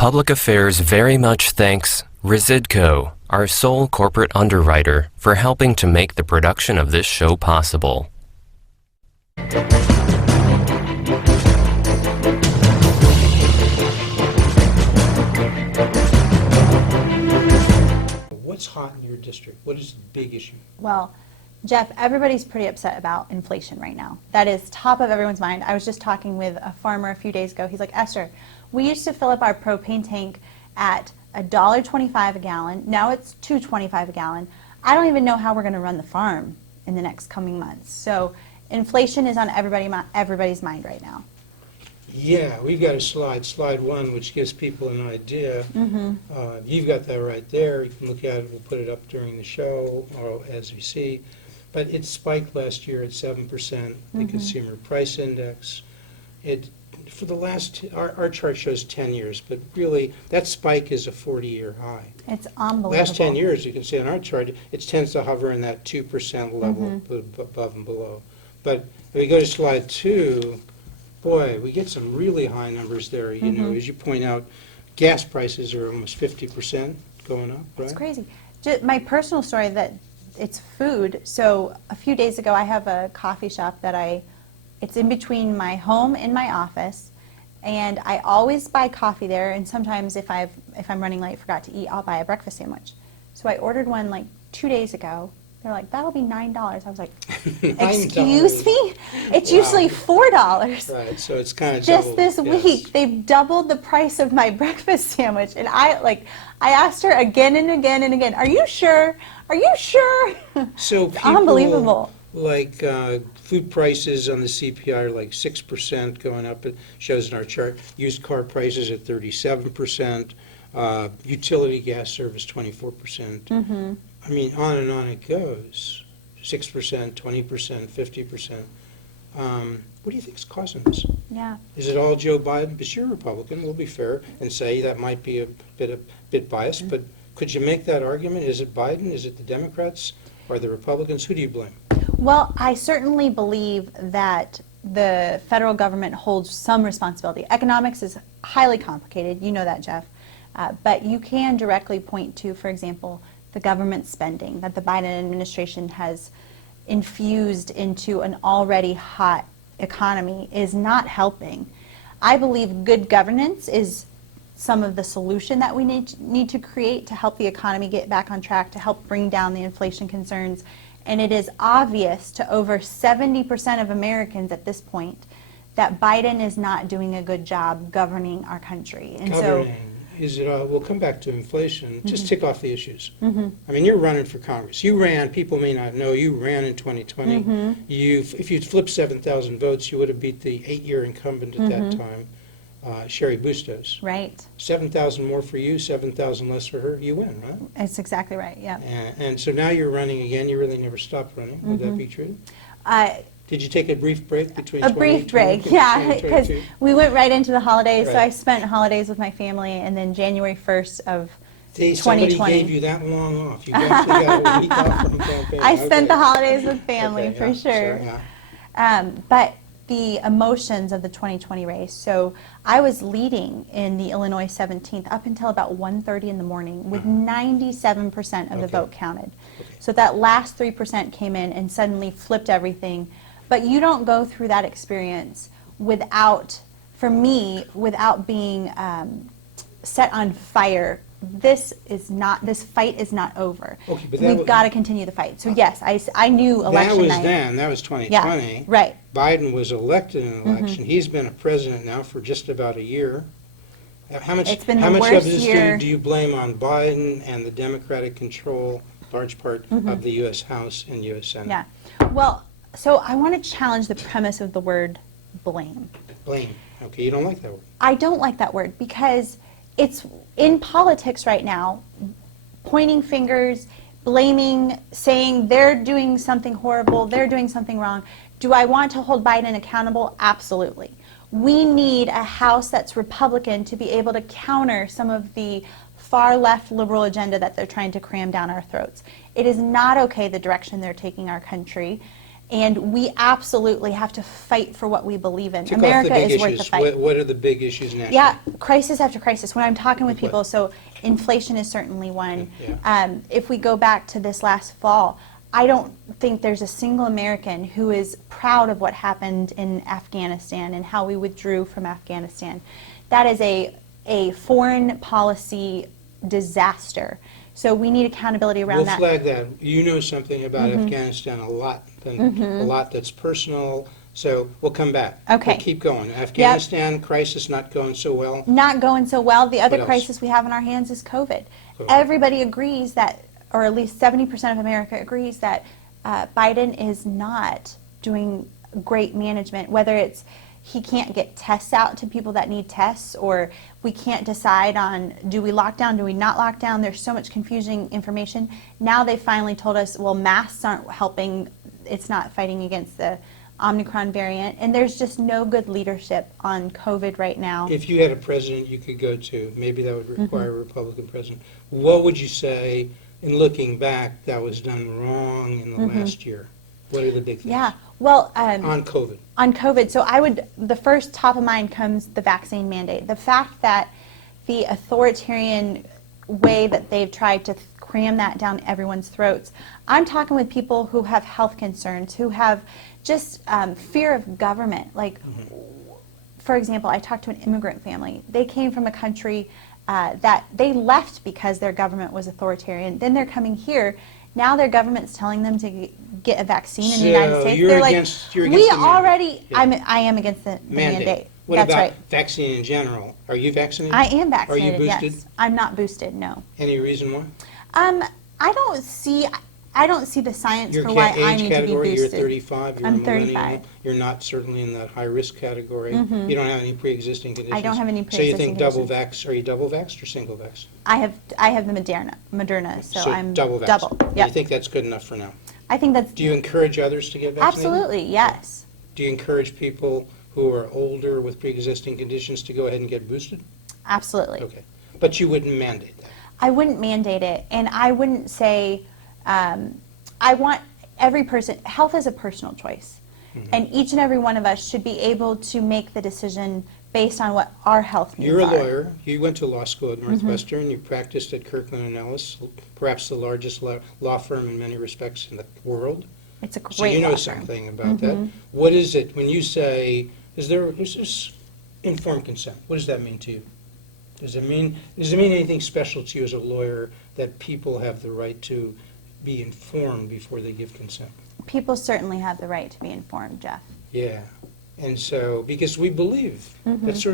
Public Affairs very much thanks Residco, our sole corporate underwriter, for helping to make the production of this show possible. What's hot in your district? What is the big issue? Well, Jeff, everybody's pretty upset about inflation right now. That is top of everyone's mind. I was just talking with a farmer a few days ago. He's like, Esther, we used to fill up our propane tank at $1.25 a gallon. Now it's $2.25 a gallon. I don't even know how we're going to run the farm in the next coming months. So inflation is on everybody's mind right now. Yeah, we've got a slide 1, which gives people an idea. You've got that right there. You can look at it. We'll put it up during the show or as we see. But it spiked last year at 7%, the Consumer Price Index. For the last, our chart shows 10 years, but really that spike is a 40-year high. It's unbelievable. Last 10 years, you can see on our chart, it tends to hover in that 2% level above and below. But if we go to slide 2, boy, we get some really high numbers there. You know, as you point out, gas prices are almost 50% going up, right? It's crazy. My personal story that it's food. So a few days ago, I have a coffee shop that it's in between my home and my office, and I always buy coffee there. And sometimes if I'm running late, forgot to eat, I'll buy a breakfast sandwich. So I ordered one like 2 days ago. They're like, that'll be $9. I was like, excuse me? It's usually $4. Right, so it's kind of just doubled, this week, they've doubled the price of my breakfast sandwich. And I asked her again and again and again, are you sure? Are you sure? So it's unbelievable. Like food prices on the CPI are like 6% going up. It shows in our chart. Used car prices at 37%. Utility gas service 24%. I mean, on and on it goes. 6%, 20%, 50%. What do you think is causing this? Yeah. Is it all Joe Biden? Because you're a Republican, we'll be fair and say that might be a bit biased, but could you make that argument? Is it Biden? Is it the Democrats or the Republicans? Who do you blame? Well, I certainly believe that the federal government holds some responsibility. Economics is highly complicated. You know that, Jeff. But you can directly point to, for example, the government spending that the Biden administration has infused into an already hot economy is not helping. I believe good governance is some of the solution that we need to create to help the economy get back on track, to help bring down the inflation concerns. And it is obvious to over 70% of Americans at this point that Biden is not doing a good job governing our country. And we'll come back to inflation. Just tick off the issues. I mean, you're running for Congress. You ran, people may not know, you ran in 2020. If you'd flipped 7,000 votes, you would have beat the 8-year incumbent at that time, Sherry Bustos. Right. 7,000 more for you, 7,000 less for her, you win, right? That's exactly right, yeah. And so now you're running again. You really never stopped running. Would that be true? Did you take a brief break between A brief break, yeah, because we went right into the holidays, so I spent holidays with my family, and then January 1st of 2020. Somebody gave you that long off. You actually got a week off from campaign. I spent the holidays with family, for sure. Yeah. But the emotions of the 2020 race, so I was leading in the Illinois 17th up until about 1:30 in the morning with 97% of the vote counted. So that last 3% came in and suddenly flipped everything. But you don't go through that experience without, for me, without being set on fire. This fight is not over. Okay, but we've got to continue the fight. So yes, I knew election night. That was 2020. Yeah, right. Biden was elected in an election. He's been a president now for just about a year. How much of this do you blame on Biden and the Democratic control, large part of the U.S. House and U.S. Senate? Yeah. Well, so I want to challenge the premise of the word blame. Blame. Okay, you don't like that word. I don't like that word because it's in politics right now, pointing fingers, blaming, saying they're doing something horrible, they're doing something wrong. Do I want to hold Biden accountable? Absolutely. We need a House that's Republican to be able to counter some of the far left liberal agenda that they're trying to cram down our throats. It is not okay the direction they're taking our country. And we absolutely have to fight for what we believe in. Tick America off the big is worth issues. the fight. What are the big issues nationally? Yeah, crisis after crisis. When I'm talking with Like what? people, so inflation is certainly one. Yeah. If we go back to this last fall, I don't think there's a single American who is proud of what happened in Afghanistan and how we withdrew from Afghanistan. That is a foreign policy disaster. So we need accountability around We'll that. flag that. You know something about Afghanistan a lot, a lot that's personal, so we'll come back. Okay. We'll keep going. Afghanistan crisis not going so well. Not going so well. The other What else? crisis we have in our hands is COVID. COVID. Everybody agrees that, or at least 70% of America agrees that Biden is not doing great management, whether it's he can't get tests out to people that need tests, or we can't decide on do we lock down, do we not lock down. There's so much confusing information. Now they finally told us, well, masks aren't helping. It's not fighting against the Omicron variant, and there's just no good leadership on COVID right now. If you had a president you could go to, maybe that would require a Republican president, what would you say, in looking back, that was done wrong in the last year? What are the big things? Yeah, well, On COVID. on COVID, so the first top of mind comes the vaccine mandate. The fact that the authoritarian way that they've tried to cram that down everyone's throats. I'm talking with people who have health concerns, who have just fear of government. Like, for example, I talked to an immigrant family. They came from a country that they left because their government was authoritarian. Then they're coming here. Now their government's telling them to get a vaccine in the United States. You're They're against like, the we mandate. already, Yeah. I am against the mandate. What That's about right. vaccine in general? Are you vaccinated? I am vaccinated, Are you boosted? yes. I'm not boosted, no. Any reason why? I don't see the science Your for why I age need to be category, you're boosted. 35, you're I'm a millennial. 35. You're not certainly in that high-risk category. You don't have any pre-existing conditions. I don't have any So you pre-existing think double conditions. vax, are you double vaxxed or single vax? I have the Moderna, so I'm double vax. double. You Yep. think that's good enough for now? I think that's Do you encourage others to get vaccinated? absolutely, yes. Do you encourage people who are older with pre-existing conditions to go ahead and get boosted? Absolutely. Okay. But you wouldn't mandate that? I wouldn't mandate it, and I wouldn't say, I want every person, health is a personal choice, and each and every one of us should be able to make the decision based on what our health needs You're a are. lawyer. You went to law school at Northwestern. You practiced at Kirkland & Ellis, perhaps the largest law firm in many respects in the world. It's a great So you know law firm. something about that. What is it, when you say, is this informed consent? What does that mean to you? Does it mean anything special to you as a lawyer that people have the right to be informed before they give consent? People certainly have the right to be informed, Jeff. Yeah. And so, because we believe, that's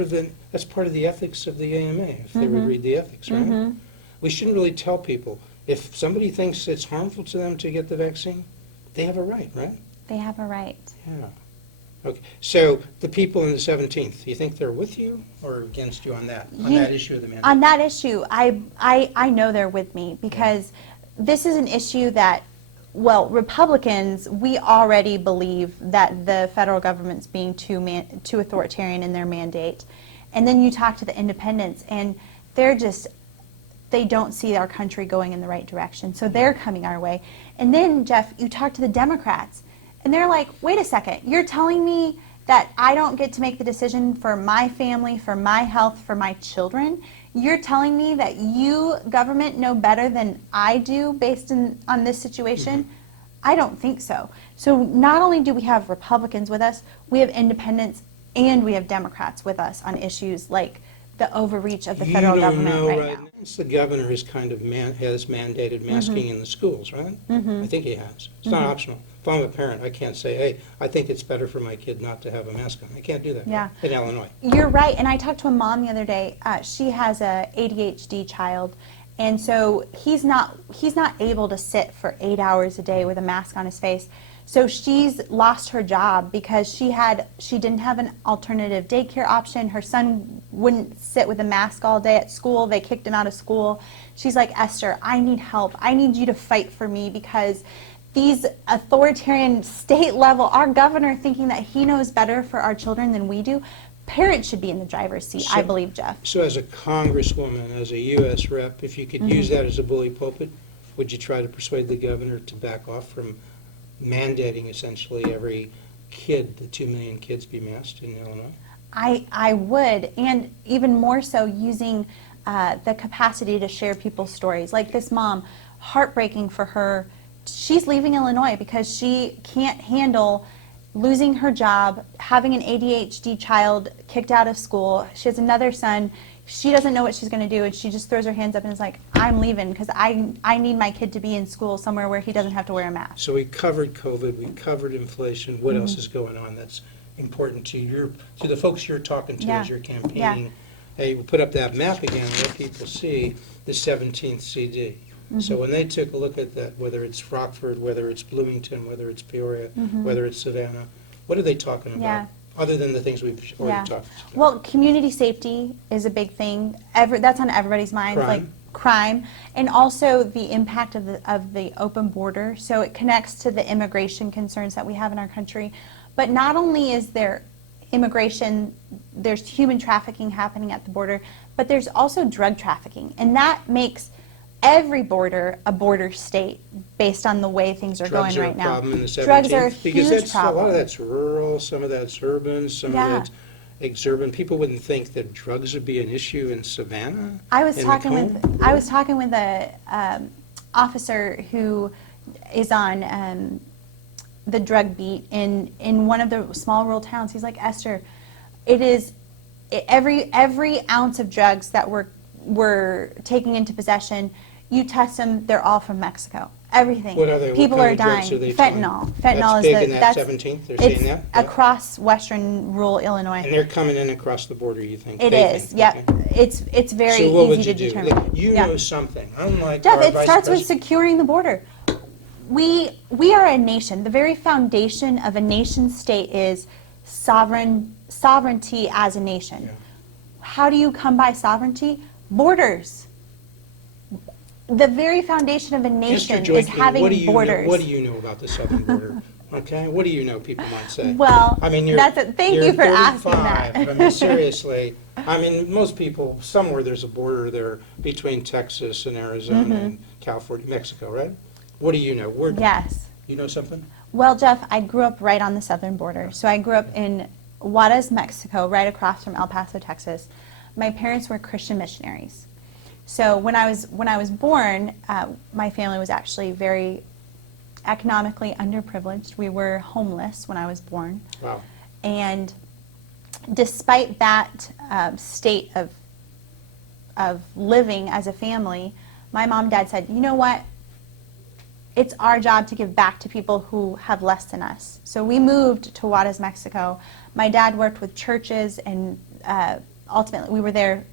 that's part of the ethics of the AMA, if they would read the ethics, right? We shouldn't really tell people, if somebody thinks it's harmful to them to get the vaccine, they have a right, right? They have a right. Yeah. Okay. So the people in the 17th, do you think they're with you or against you on that issue of the mandate? On that issue, I know they're with me because this is an issue that, well, Republicans, we already believe that the federal government's being too authoritarian in their mandate. And then you talk to the independents, and they don't see our country going in the right direction. So they're coming our way. And then, Jeff, you talk to the Democrats, and they're like, wait a second, you're telling me that I don't get to make the decision for my family, for my health, for my children? You're telling me that you, government, know better than I do based on this situation? I don't think so. So not only do we have Republicans with us, we have independents and we have Democrats with us on issues like the overreach of the federal government right now. The governor has kind of has mandated masking in the schools, right? I think he has. It's not optional. If I'm a parent, I can't say, hey, I think it's better for my kid not to have a mask on. I can't do that Yeah. in Illinois. You're right, and I talked to a mom the other day. She has a ADHD child, and so he's not able to sit for 8 hours a day with a mask on his face. So she's lost her job because she didn't have an alternative daycare option. Her son wouldn't sit with a mask all day at school. They kicked him out of school. She's like, Esther, I need help. I need you to fight for me because these authoritarian state level, our governor thinking that he knows better for our children than we do. Parents should be in the driver's seat, I believe, Jeff. So as a congresswoman, as a U.S. rep, if you could use that as a bully pulpit, would you try to persuade the governor to back off from mandating essentially every kid, the 2 million kids, be masked in Illinois? I would, and even more so using the capacity to share people's stories. Like this mom, heartbreaking for her. She's leaving Illinois because she can't handle losing her job, having an ADHD child kicked out of school. She has another son. She doesn't know what she's going to do, and she just throws her hands up and is like, I'm leaving because I need my kid to be in school somewhere where he doesn't have to wear a mask. So we covered COVID, we covered inflation. What else is going on that's important to the folks you're talking to as you're campaigning? Hey, we'll put up that map again and let people see the 17th CD. So when they took a look at that, whether it's Rockford, whether it's Bloomington, whether it's Peoria, whether it's Savanna, what are they talking about? Other than the things we've already talked about. Well, community safety is a big thing. That's on everybody's minds, Crime. like crime, and also the impact of the open border. So it connects to the immigration concerns that we have in our country. But not only is there immigration, there's human trafficking happening at the border, but there's also drug trafficking, and that makes every border a border state based on the way things are going right now. Drugs are a problem in the 17th. Drugs are a because huge problem. A lot of that's rural, some of that's urban, some of it's exurban. People wouldn't think that drugs would be an issue in Savanna. I was in talking Macomb. with a officer who is on the drug beat in one of the small rural towns. He's like, Esther, every ounce of drugs that we're taking into possession, you test them, they're all from Mexico. Everything. What are they? People What are kind of drugs dying. are they Fentanyl. finding? Fentanyl That's is big in that that's 17th? They're it's seeing that? Yeah. across western rural Illinois. And they're coming in across the border, you think? It They is. think, Yep. okay. It's very So what would easy you to do? determine. Like, you know something. Unlike Jeff, our it vice starts with president. securing the border. We are a nation. The very foundation of a nation state is sovereignty as a nation. Yeah. How do you come by sovereignty? Borders. The very foundation of a Esther nation Joy is King, having Know, borders. what do you know about the southern border? Okay, what do you know? People might say. Well, I mean, thank you for asking that. 35. I mean, seriously. I mean, most people, somewhere there's a border there between Texas and Arizona and California, Mexico, right? What do you know? Yes. You know something? Well, Jeff, I grew up right on the southern border. So I grew up in Juarez, Mexico, right across from El Paso, Texas. My parents were Christian missionaries. So when I was born, my family was actually very economically underprivileged. We were homeless when I was born. Wow. And despite that state of living as a family, my mom and dad said, you know what? It's our job to give back to people who have less than us. So we moved to Juarez, Mexico. My dad worked with churches, and ultimately we were there.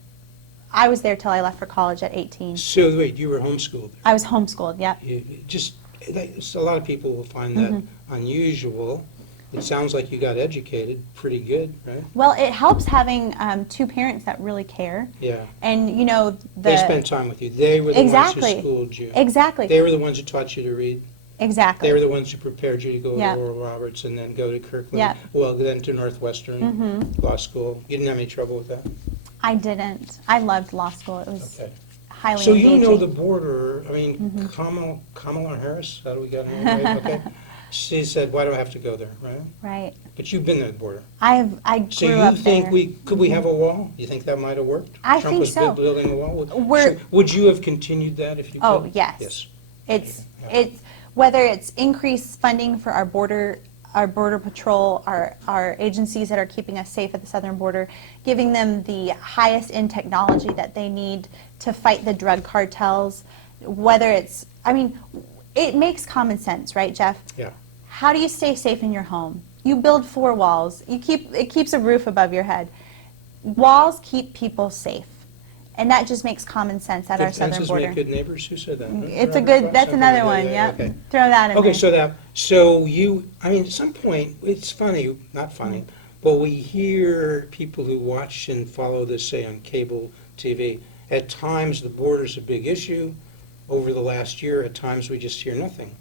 I was there till I left for college at 18. So wait, you were homeschooled? I was homeschooled, yep. A lot of people will find that unusual. It sounds like you got educated pretty good, right? Well, it helps having two parents that really care. Yeah. And, you know, They spent time with you. They were the ones who schooled you. Exactly. They were the ones who taught you to read. Exactly. They were the ones who prepared you to go Yeah. to Oral Roberts and then go to Kirkland. Yeah. Well, then to Northwestern Law School. You didn't have any trouble with that? I didn't. I loved law school. It was Okay. highly So engaging. you know the border. I mean, Kamala Harris, how do we get her right? Okay. She said, why do I have to go there, right? Right. But you've been to the border. I So grew you up think there. could we have a wall? You think that might have worked? I Trump think was so. building a wall. We're- Would you have continued that if you could? Oh, yes. Yes. It's whether it's increased funding for our border patrol, our agencies that are keeping us safe at the southern border, giving them the highest end technology that they need to fight the drug cartels, whether it's, I mean, it makes common sense, right, Jeff? Yeah. How do you stay safe in your home? You build 4 walls. It keeps a roof above your head. Walls keep people safe. And that just makes common sense at our southern Fences border. make good neighbors. Who said that? It's a good, that's another one, yeah. yep. Okay. Throw that in Okay, there. so you, I mean, at some point, it's funny, not funny, but we hear people who watch and follow this, say, on cable TV. At times, the border's a big issue. Over the last year, at times, we just hear nothing.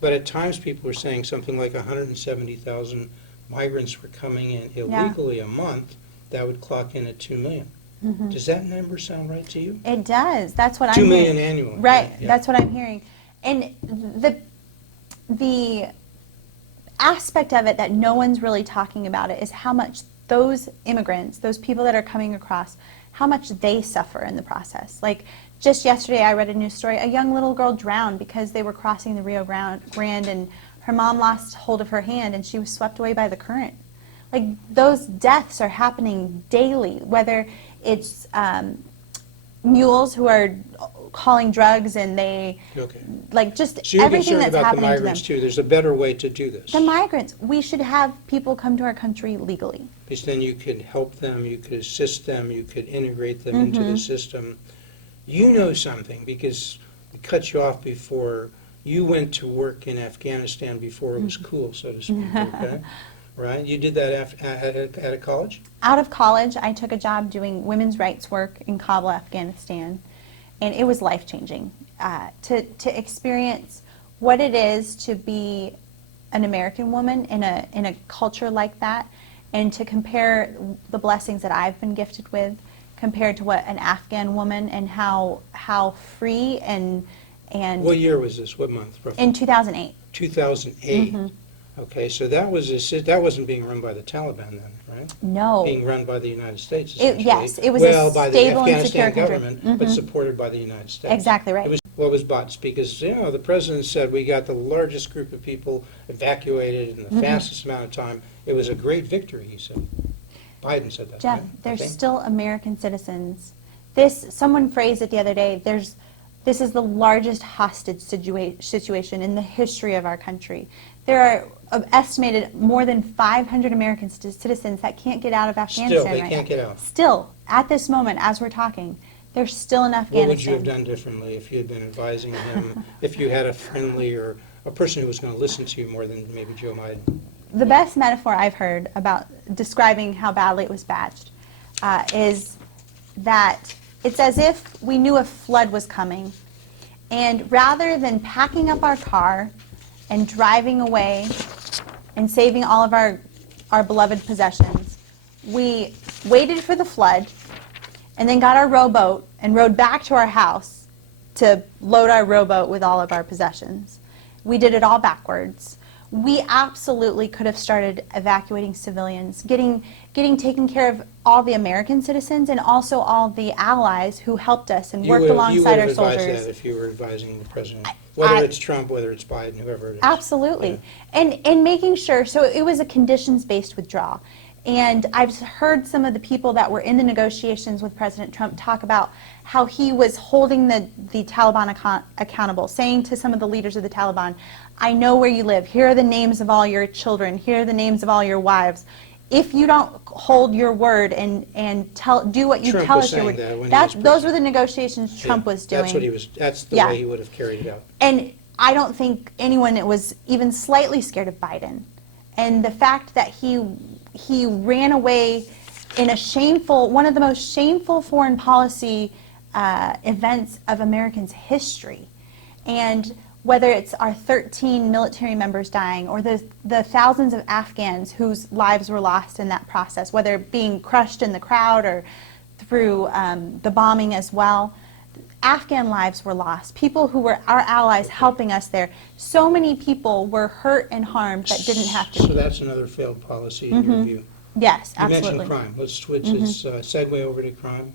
But at times, people are saying something like 170,000 migrants were coming in illegally a month. That would clock in at 2 million. Does that number sound right to you? It does. That's what I'm 2 hearing. million annually. Right. Yeah. That's what I'm hearing. And the aspect of it that no one's really talking about it is how much those immigrants, those people that are coming across, how much they suffer in the process. Like, just yesterday I read a news story, a young little girl drowned because they were crossing the Rio Grande and her mom lost hold of her hand and she was swept away by the current. Like, those deaths are happening daily, whether it's mules who are hauling drugs and they, like, just So you're everything concerned that's about the happening to them. migrants too. There's a better way to do this. The migrants, we should have people come to our country legally. Because then you could help them, you could assist them, you could integrate them into the system. You know something, because we cut you off before. You went to work in Afghanistan before it was cool, so to speak, okay? Right? You did that at a college? Out of college, I took a job doing women's rights work in Kabul, Afghanistan, and it was life-changing to experience what it is to be an American woman in a culture like that, and to compare the blessings that I've been gifted with compared to what an Afghan woman, and how free and What year was this? What month, roughly? in 2008. 2008. Okay, so that wasn't being run by the Taliban then, right? No. Being run by the United States, essentially. Yes, it was well, a by the stable and secure Afghanistan country. government, but supported by the United States. Exactly right. It was what was bots, because the president said we got the largest group of people evacuated in the fastest amount of time. It was a great victory, he said. Biden said that. Jeff, right? I there's think. still American citizens. Someone phrased it the other day, this is the largest hostage situation in the history of our country. There are estimated more than 500 American citizens that can't get out of Afghanistan Still, they right can't now. get out. Still, at this moment, as we're talking, they're still in Afghanistan. What would you have done differently if you had been advising him, if you had a friendly or a person who was going to listen to you more than maybe Joe Biden? The best metaphor I've heard about describing how badly it was batched is that it's as if we knew a flood was coming, and rather than packing up our car and driving away and saving all of our beloved possessions, we waited for the flood and then got our rowboat and rowed back to our house to load our rowboat with all of our possessions. We did it all backwards. We absolutely could have started evacuating civilians, getting taken care of all the American citizens and also all the allies who helped us and worked alongside our soldiers. You would have advised that if you were advising the president, whether it's Trump, whether it's Biden, whoever it is. Absolutely. Yeah. And making sure, so it was a conditions-based withdrawal. And I've heard some of the people that were in the negotiations with President Trump talk about how he was holding the Taliban accountable, saying to some of the leaders of the Taliban, I know where you live. Here are the names of all your children. Here are the names of all your wives. If you don't hold your word and do what you Trump tell was us your saying word, that when he was those were the negotiations Trump was doing. That's the way he would have carried it out. And I don't think anyone was even slightly scared of Biden. And the fact that he ran away in a shameful, one of the most shameful foreign policy events of Americans' history. And whether it's our 13 military members dying or the thousands of Afghans whose lives were lost in that process, whether being crushed in the crowd or through the bombing as well, Afghan lives were lost. People who were our allies helping us there. So many people were hurt and harmed that didn't have to be. So that's another failed policy in your view. Yes, You absolutely. mentioned crime. Let's switch this segue over to crime.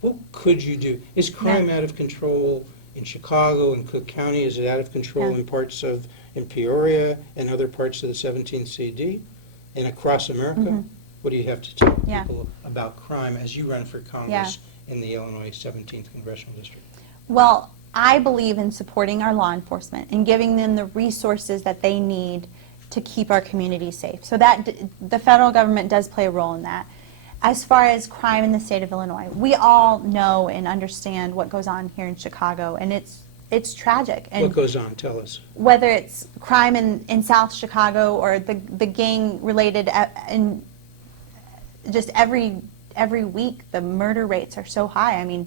What could you do? Is crime out of control in Chicago and Cook County? Is it out of control in Peoria and other parts of the 17th CD and across America? What do you have to tell people about crime as you run for Congress in the Illinois 17th Congressional District? Well, I believe in supporting our law enforcement and giving them the resources that they need to keep our communities safe. So that the federal government does play a role in that. As far as crime in the state of Illinois, we all know and understand what goes on here in Chicago, and it's tragic. And What goes on? Tell us. whether it's crime in South Chicago or the gang-related, and just every week the murder rates are so high. I mean,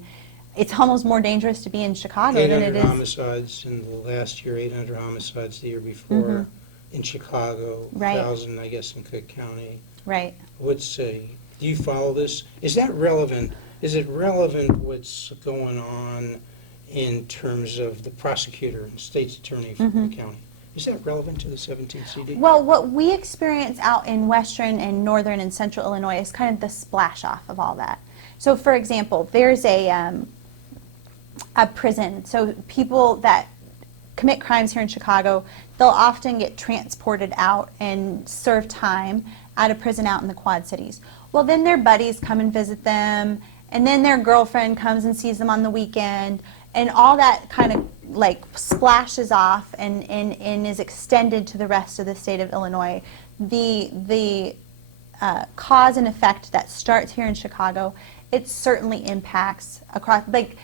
it's almost more dangerous to be in Chicago than it 800 is. homicides in the last year, 800 homicides the year before in Chicago, 1,000, I guess, in Cook County. Right. Do you follow this? Is that relevant? Is it relevant what's going on in terms of the prosecutor and state's attorney for Cook County? Is that relevant to the 17th CD? Well, what we experience out in western and northern and central Illinois is kind of the splash off of all that. So, for example, there's a prison. So people that commit crimes here in Chicago, they'll often get transported out and serve time at a prison out in the Quad Cities. Well, then their buddies come and visit them, and then their girlfriend comes and sees them on the weekend, and all that kind of like splashes off and is extended to the rest of the state of Illinois. The cause and effect that starts here in Chicago, it certainly impacts across, like,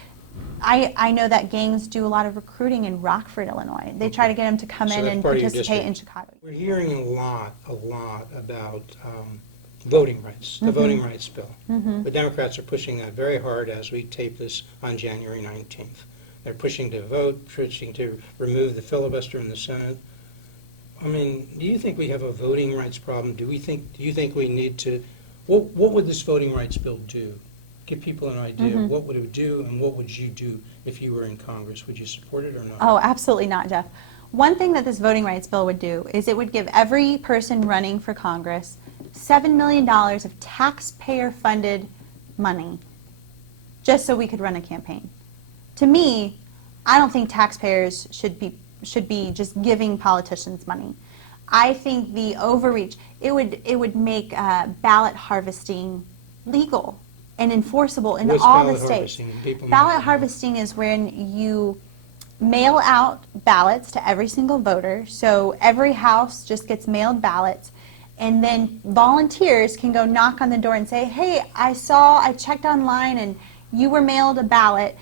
I know that gangs do a lot of recruiting in Rockford, Illinois. They try to get them to come in and participate in Chicago. We're hearing a lot about voting rights, the voting rights bill. The Democrats are pushing that very hard as we tape this on January 19th. They're pushing to vote, pushing to remove the filibuster in the Senate. I mean, do you think we have a voting rights problem? Do you think we need to, what would this voting rights bill do? Give people an idea of what would it do, and what would you do if you were in Congress? Would you support it or not? Oh, absolutely not, Jeff. One thing that this voting rights bill would do is it would give every person running for Congress $7 million of taxpayer-funded money just so we could run a campaign. To me, I don't think taxpayers should be just giving politicians money. I think the overreach, it would make ballot harvesting legal and enforceable in all the states. Ballot harvesting is when you mail out ballots to every single voter, so every house just gets mailed ballots, and then volunteers can go knock on the door and say, hey, I checked online and you were mailed a ballot.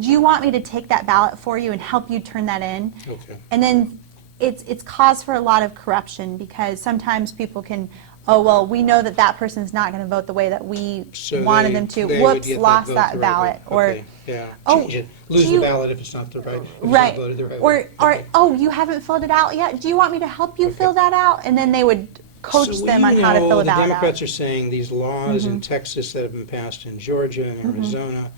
Do you want me to take that ballot for you and help you turn that in? Okay. And then it's cause for a lot of corruption, because sometimes people can, oh, well, we know that person's not going to vote the way that we wanted them to. Whoops, lost that ballot. Okay. Yeah. Change it. Lose the ballot if it's not the right. Right. Voted the right way. Or oh, you haven't filled it out yet? Do you want me to help you fill that out? And then they would coach them on how to fill it out. The Democrats are saying these laws in Texas that have been passed in Georgia and Arizona,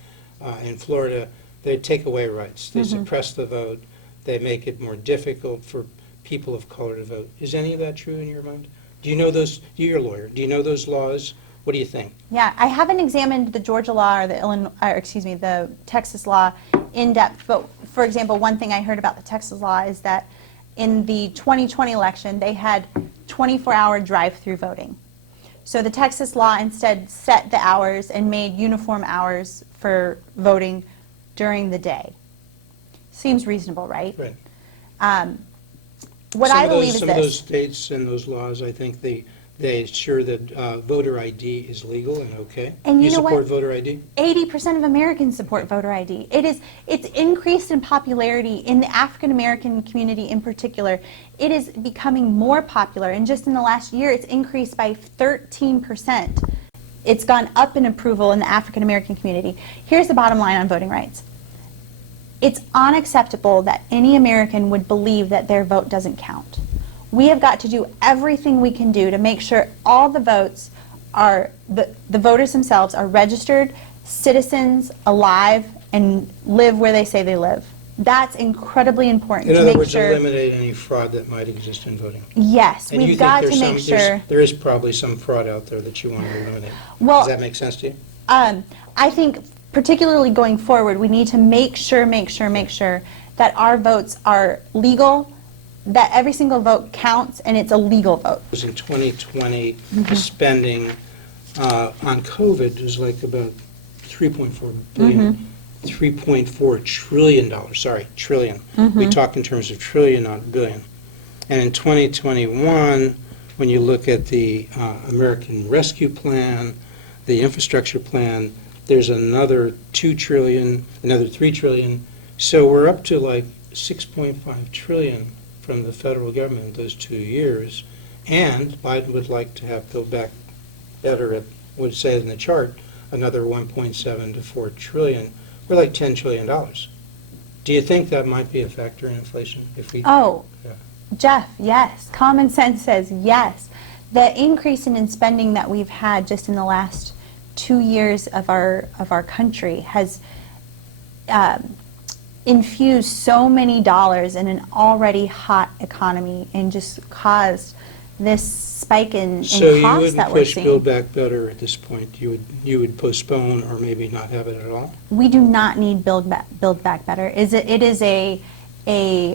in Florida, they take away rights. They suppress the vote. They make it more difficult for people of color to vote. Is any of that true in your mind? Do you know those? You're a lawyer. Do you know those laws? What do you think? Yeah, I haven't examined the Georgia law or the Texas law in depth. But for example, one thing I heard about the Texas law is that in the 2020 election, they had 24-hour drive-through voting. So the Texas law instead set the hours and made uniform hours for voting during the day. Seems reasonable, right? Right. What I believe is some of those states and those laws, I think they ensure that voter ID is legal and okay. And you know support what? voter ID? 80% of Americans support voter ID. It's increased in popularity in the African American community in particular. It is becoming more popular, and just in the last year, it's increased by 13%. It's gone up in approval in the African American community. Here's the bottom line on voting rights. It's unacceptable that any American would believe that their vote doesn't count. We have got to do everything we can do to make sure all the votes are, the voters themselves are registered, citizens, alive, and live where they say they live. That's incredibly important to make sure. In other words, eliminate any fraud that might exist in voting. Yes, And we've got to make sure. There is probably some fraud out there that you want to eliminate. Well, does that make sense to you? I think particularly going forward, we need to make sure that our votes are legal, that every single vote counts, and it's a legal vote. In 2020, the spending on COVID was like about $3.4 billion. $3.4 trillion, trillion. We talk in terms of trillion, not billion. And in 2021, when you look at the American Rescue Plan, the infrastructure plan, there's another $2 trillion, another $3 trillion. So we're up to like $6.5 trillion from the federal government those 2 years. And Biden would like to have built back better at what it says in the chart, another 1.7 to 4 trillion. We're like $10 trillion. Do you think that might be a factor in inflation? Jeff, yes. Common sense says yes. The increase in spending that we've had just in the last 2 years of our country has infused so many dollars in an already hot economy and just caused this spike in So you costs wouldn't that we're push Build seeing. Back Better at this point? You would postpone or maybe not have it at all? We do not need Build Back Better. It is a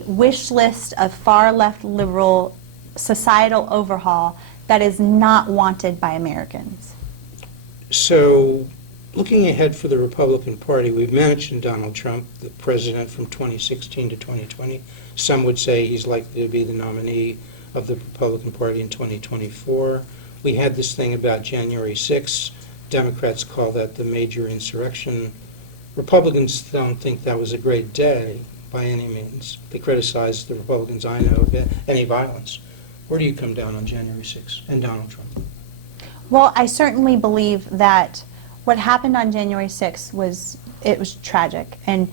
wish list of far left liberal societal overhaul that is not wanted by Americans. So, looking ahead for the Republican Party, we've mentioned Donald Trump, the president from 2016 to 2020. Some would say he's likely to be the nominee of the Republican Party in 2024. We had this thing about January 6th. Democrats call that the major insurrection. Republicans don't think that was a great day by any means. They criticize the Republicans I know of any violence. Where do you come down on January 6th and Donald Trump? Well, I certainly believe that what happened on January 6th was tragic, and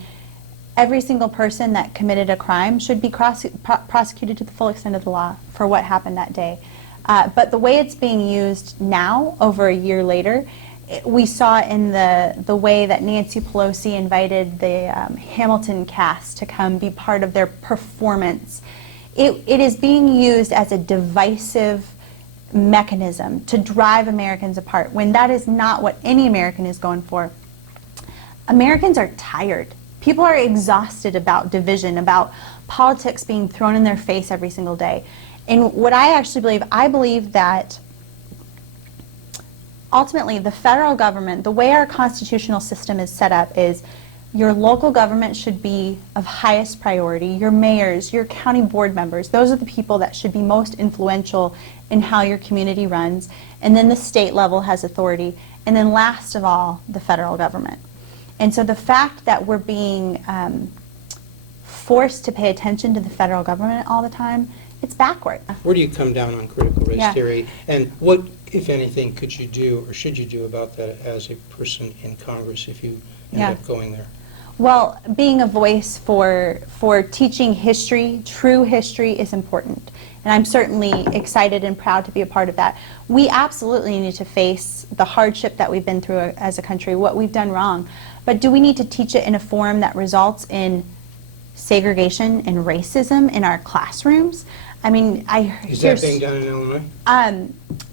every single person that committed a crime should be prosecuted to the full extent of the law for what happened that day. But the way it's being used now, over a year later, we saw in the way that Nancy Pelosi invited the Hamilton cast to come be part of their performance. It is being used as a divisive mechanism to drive Americans apart, when that is not what any American is going for. Americans are tired. People are exhausted about division, about politics being thrown in their face every single day. And what I actually believe that ultimately the federal government, the way our constitutional system is set up, is your local government should be of highest priority. Your mayors, your county board members, those are the people that should be most influential in how your community runs. And then the state level has authority. And then last of all, the federal government. And so the fact that we're being forced to pay attention to the federal government all the time, it's backward. Where do you come down on critical race Yeah. theory? And what, if anything, could you do or should you do about that as a person in Congress if you end Yeah. up going there? Well, being a voice for teaching history, true history, is important. And I'm certainly excited and proud to be a part of that. We absolutely need to face the hardship that we've been through as a country, what we've done wrong. But do we need to teach it in a form that results in segregation and racism in our classrooms? I mean, Is that being done in Illinois?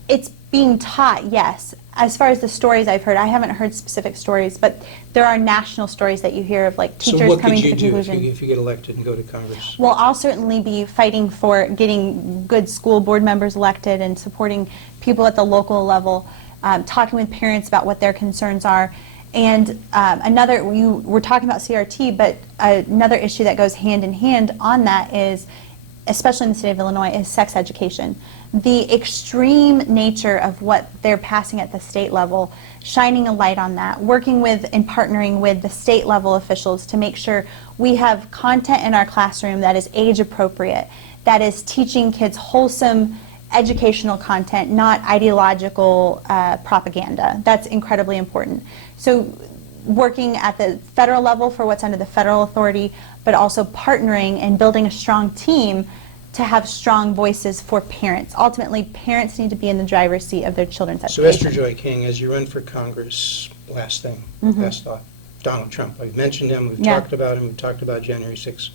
It's being taught, yes. As far as the stories I've heard, I haven't heard specific stories, but there are national stories that you hear of, like, teachers coming to the conclusion. So what could you do if you get elected and go to Congress? Well, I'll certainly be fighting for getting good school board members elected and supporting people at the local level, talking with parents about what their concerns are. And we're talking about CRT, but another issue that goes hand in hand on that is, especially in the state of Illinois, is sex education. The extreme nature of what they're passing at the state level, shining a light on that, working with and partnering with the state level officials to make sure we have content in our classroom that is age appropriate, that is teaching kids wholesome educational content, not ideological propaganda. That's incredibly important. So working at the federal level for what's under the federal authority, but also partnering and building a strong team to have strong voices for parents. Ultimately, parents need to be in the driver's seat of their children's So education. Esther Joy King, as you run for Congress, last thing, last thought, Donald Trump, I've mentioned him, we've Yeah. talked about him, we've talked about January 6th.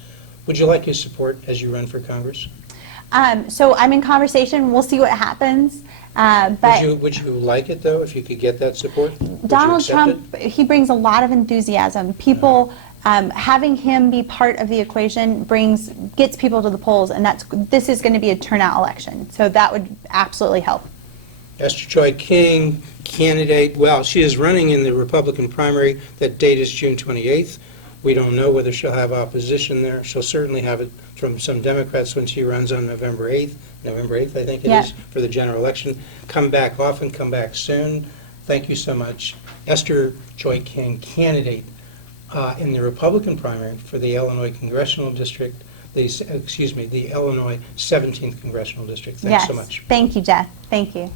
Would you like his support as you run for Congress? So I'm in conversation. We'll see what happens. But Would you like it, though, if you could get that support? Would you Donald accept Trump, he brings a lot of enthusiasm. People, having him be part of the equation gets people to the polls, and this is going to be a turnout election. So that would absolutely help. Esther Joy King, candidate, well, she is running in the Republican primary. That date is June 28th. We don't know whether she'll have opposition there. She'll certainly have it from some Democrats when she runs on November 8th, I think it Yeah. is, for the general election. Come back often, come back soon. Thank you so much. Esther Joy King, candidate in the Republican primary for the Illinois Congressional District, the Illinois 17th Congressional District. Thanks so much. Thank you, Jeff. Thank you.